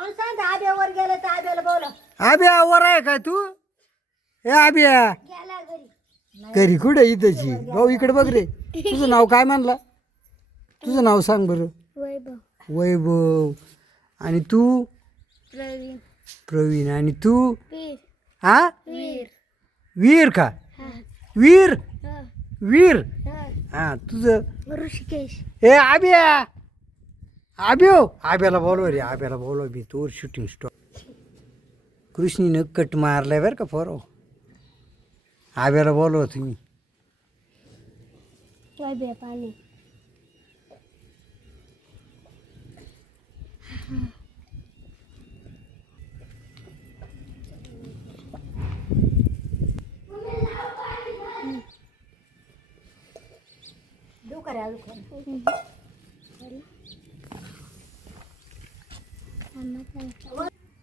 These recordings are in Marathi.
मला सांग आब्यावर गेलं तर आब्याला बोला. आब्या वर आहे काय तू? ए आब्या गेला घरी. घरी कुठे इथंची भाऊ इकडे बघ रे. तुझं नाव काय म्हणला? तुझं नाव सांग बरं. वैभव. वैभव. आणि तू? प्रवीण. प्रवीण. आणि तू? वीर. हा वीर. वीर का? वीर हा. वीर. हा. हा तुझं? ऋषिकेश. ए आब्या आब्यो आब्याला बोलव रे. आब्याला बोलव. मी तोर शूटिंग स्टॉप. कृष्णीनं कट मारलाय बरं का पोरं. आब्याला बोलवा तुम्ही. वैभव पाणी.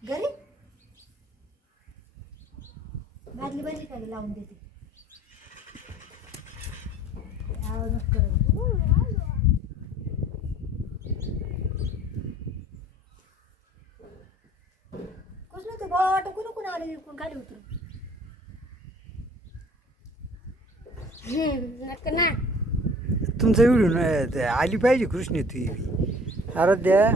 घरी बादली बादली काय लावून देते. आवाजच करत. कुछ नाही ते बोट कुणा कुणा आले कोण खाली उतरू. नका ना. तुमचा व्हिडिओ आली पाहिजे कृष्णी ती आराध्या.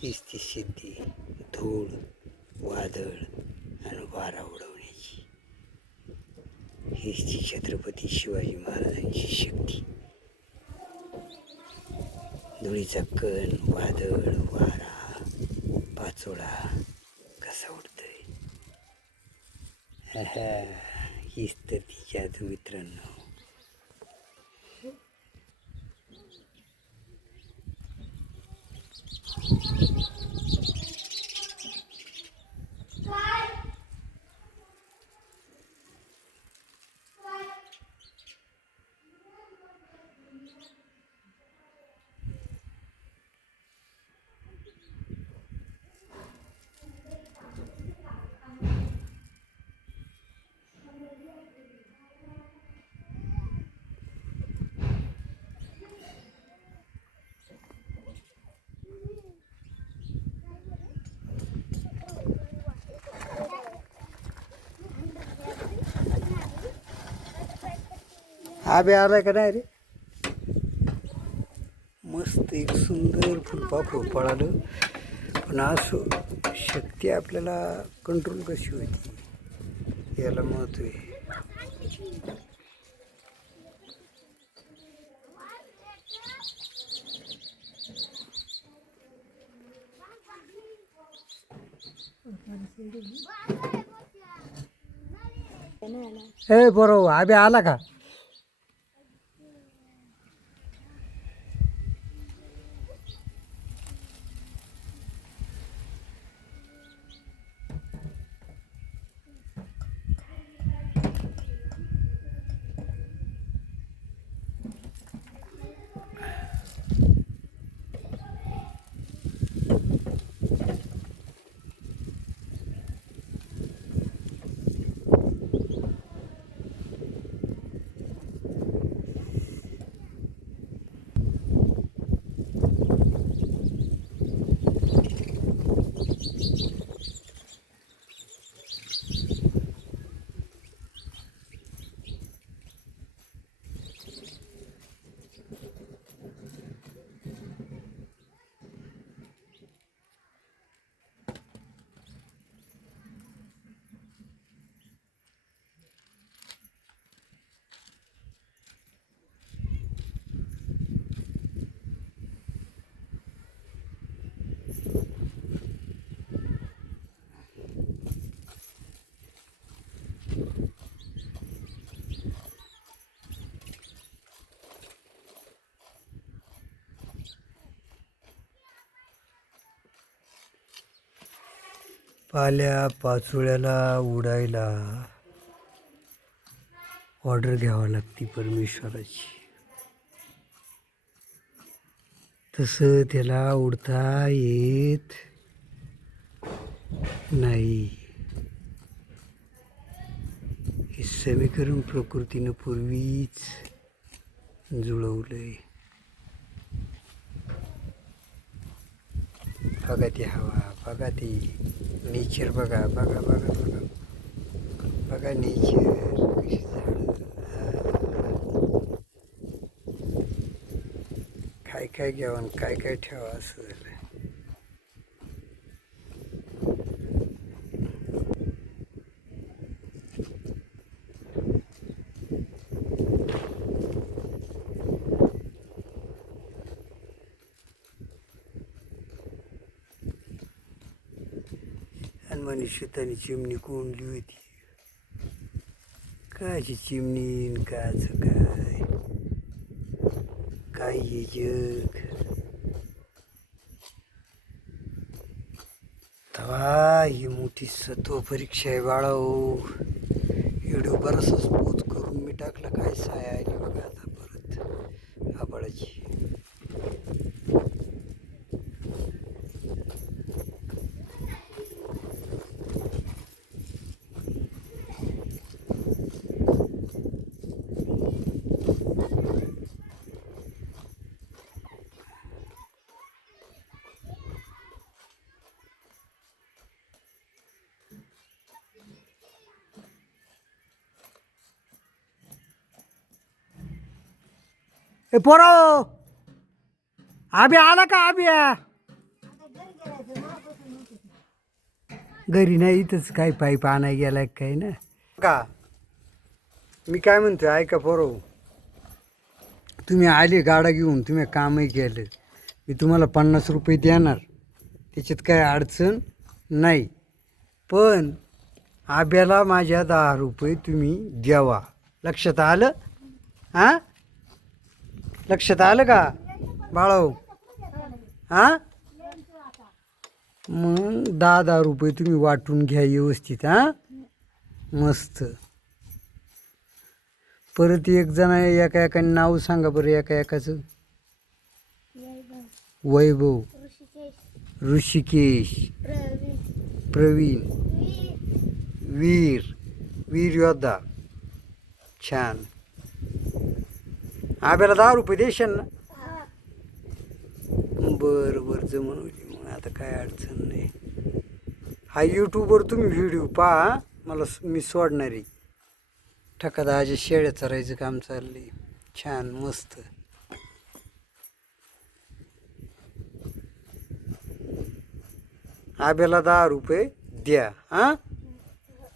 हीच सिद्धी धूळ वादळ आणि वारा उडवण्याची. हीच ती छत्रपती शिवाजी महाराजांची शक्ती. धुळीचा कण वादळ वारा पाचोळा कसा उडतोय. हीच तर ती जादू मित्रांनो. आबे आलाय का नाही रे. मस्त एक सुंदर फुलपाखरू पळालं. पण असो शक्ती आपल्याला कंट्रोल कशी होती याला महत्व आहे. ए बरोबर आबे आला का? पाल्या पाचोळ्याला उडायला ऑर्डर घ्यावी लागते परमेश्वराची. तसं त्याला उडता येत नाही. हे समीकरण प्रकृतीनं पूर्वीच जुळवलंय. बघा ती हवा, बघा ती नेचर, बघा बघा बघा बघा बघा नेचर कशी झाडं. काय काय घ्यावं आणि काय काय ठेवा असं झालं. आणि मनुष्यतानी चिमणी कोंडली होती. कायची चिमणी न कायचं काय, काय हे जग. तेव्हा ही मोठी सत्व परीक्षा आहे बाळा हो. व्हिडिओ बराचसाच पोच करून मी टाकला. काय साय आली बघा आता परत आबाळाची. ए पोरा, आबी आला का आबिया? घरी नाही, इथंच काय पाईप आणाय गेलाय काय ना का. मी काय म्हणतोय ऐका पोरो, तुम्ही आले गाडा घेऊन, तुम्ही कामही केलं, मी तुम्हाला 50 रुपये देणार, त्याच्यात काय अडचण नाही. पण आब्याला माझ्या 10 रुपये तुम्ही द्यावा. लक्षात आलं? हां, लक्षात आलं का बाळाओ? हां, मग 10 रुपये तुम्ही वाटून घ्या व्यवस्थित. हां, मस्त. परत एक जण एका एकाने नाव सांगा बरं एका एकाचं. वैभव, ऋषिकेश, प्रवीण, वीर, वीर योद्धा. छान. आब्याला 10 रुपये देशाल ना? बरं बरं जमून होती. मग आता काय अडचण नाही. हा यूट्यूबवर तुम्ही व्हिडिओ पहा, मला मी सोडणार आहे. ठकादाच्या शेळ्या चरायचं काम चाललंय. छान मस्त. आब्याला 10 रुपये द्या. हां.